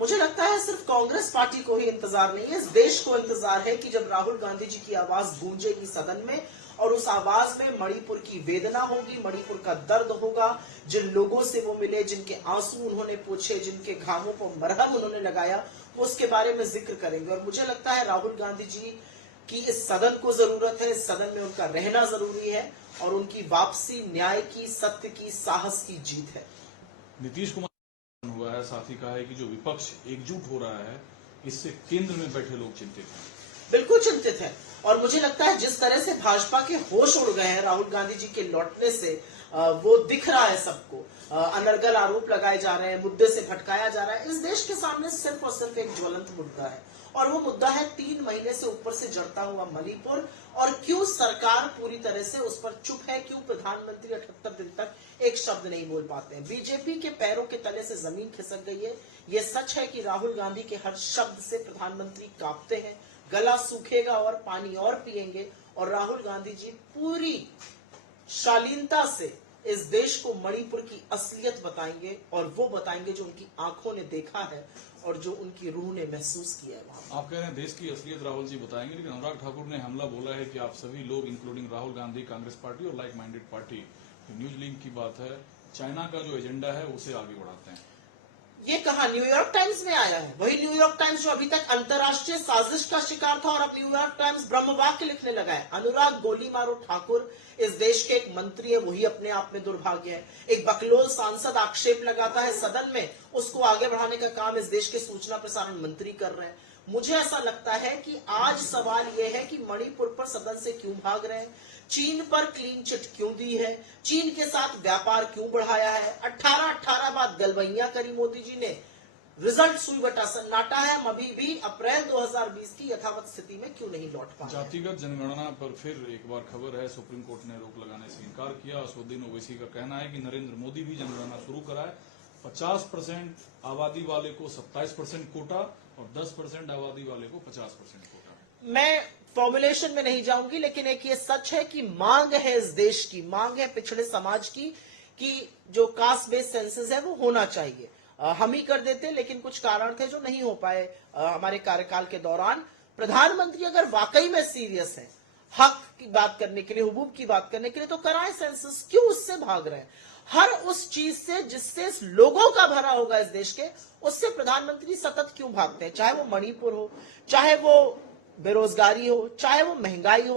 मुझे लगता है सिर्फ कांग्रेस पार्टी को ही इंतजार नहीं है, इस देश को इंतजार है कि जब राहुल गांधी जी की आवाज गूंजेगी सदन में और उस आवाज में मणिपुर की वेदना होगी, मणिपुर का दर्द होगा, जिन लोगों से वो मिले, जिनके आंसू उन्होंने पोंछे, जिनके घावों को मरहम उन्होंने लगाया, वो उसके बारे में जिक्र करेंगे। और मुझे लगता है राहुल गांधी जी की इस सदन को जरूरत है, इस सदन में उनका रहना जरूरी है और उनकी वापसी न्याय की, सत्य की, साहस की जीत है। नीतीश कुमार हुआ है, साथ ही कहा है कि जो विपक्ष एकजुट हो रहा है इससे केंद्र में बैठे लोग चिंतित हैं। बिल्कुल चिंतित है और मुझे लगता है जिस तरह से भाजपा के होश उड़ गए हैं राहुल गांधी जी के लौटने से, वो दिख रहा है सबको। अनर्गल आरोप लगाए जा रहे हैं, मुद्दे से भटकाया जा रहा है। इस देश के सामने सिर्फ और सिर्फ एक ज्वलंत मुद्दा है और वो मुद्दा है 3 महीने से ऊपर से जड़ता हुआ मणिपुर। और क्यों सरकार पूरी तरह से उस पर चुप है, क्यों प्रधानमंत्री 78 दिन तक एक शब्द नहीं बोल पाते हैं। बीजेपी के पैरों के तले से जमीन खिसक गई है। ये सच है कि राहुल गांधी के हर शब्द से प्रधानमंत्री कांपते हैं, गला सूखेगा और पानी और पिएंगे। और राहुल गांधी जी पूरी शालीनता से इस देश को मणिपुर की असलियत बताएंगे और वो बताएंगे जो उनकी आंखों ने देखा है और जो उनकी रूह ने महसूस किया है वहां। आप कह रहे हैं देश की असलियत राहुल जी बताएंगे, लेकिन अनुराग ठाकुर ने हमला बोला है कि आप सभी लोग इंक्लूडिंग राहुल गांधी, कांग्रेस पार्टी और like minded party, news link की बात है, चाइना का जो एजेंडा है उसे आगे बढ़ाते हैं। ये कहा न्यूयॉर्क टाइम्स में आया है, वही न्यूयॉर्क टाइम्स जो अभी तक अंतर्राष्ट्रीय साजिश का शिकार था और अब न्यूयॉर्क टाइम्स ब्रह्मवाक्य लिखने लगा है। अनुराग गोली मारो ठाकुर इस देश के एक मंत्री है, वही अपने आप में दुर्भाग्य है। एक बकलोल सांसद आक्षेप लगाता है सदन में, उसको आगे बढ़ाने का काम इस देश के सूचना प्रसारण मंत्री कर रहे हैं। मुझे ऐसा लगता है कि आज सवाल यह है कि मणिपुर पर सदन से क्यों भाग रहे हैं, चीन पर क्लीन चिट क्यों दी है, चीन के साथ व्यापार क्यों बढ़ाया है। 18 बात गलबैया करी मोदी जी ने, रिजल्ट सुई बटा सन्नाटा है। हम अभी भी अप्रैल 2020 की यथावत स्थिति में क्यों नहीं लौट पा। जातिगत जनगणना पर फिर एक बार खबर है, सुप्रीम कोर्ट ने रोक लगाने से इनकार किया। असदुद्दीन ओवैसी का कहना है कि नरेंद्र मोदी भी जनगणना शुरू कराए, 50% आबादी वाले को 27% कोटा और 10% आबादी वाले को 50% कोटा। मैं फॉर्मुलेशन में नहीं जाऊंगी, लेकिन एक ये सच है कि मांग है इस देश की, मांग है पिछड़े समाज की कि जो कास्ट बेस्ड सेंसस है वो होना चाहिए। हम ही कर देते, लेकिन कुछ कारण थे जो नहीं हो पाए हमारे कार्यकाल के दौरान। प्रधानमंत्री अगर वाकई में सीरियस है हक की बात करने के लिए, हुबूब की बात करने के लिए, तो कराएं सेंसस। क्यों उससे भाग रहे हैं? हर उस चीज से जिससे लोगों का भला होगा इस देश के, उससे प्रधानमंत्री सतत क्यों भागते हैं? चाहे वो मणिपुर हो, चाहे वो बेरोजगारी हो, चाहे वो महंगाई हो।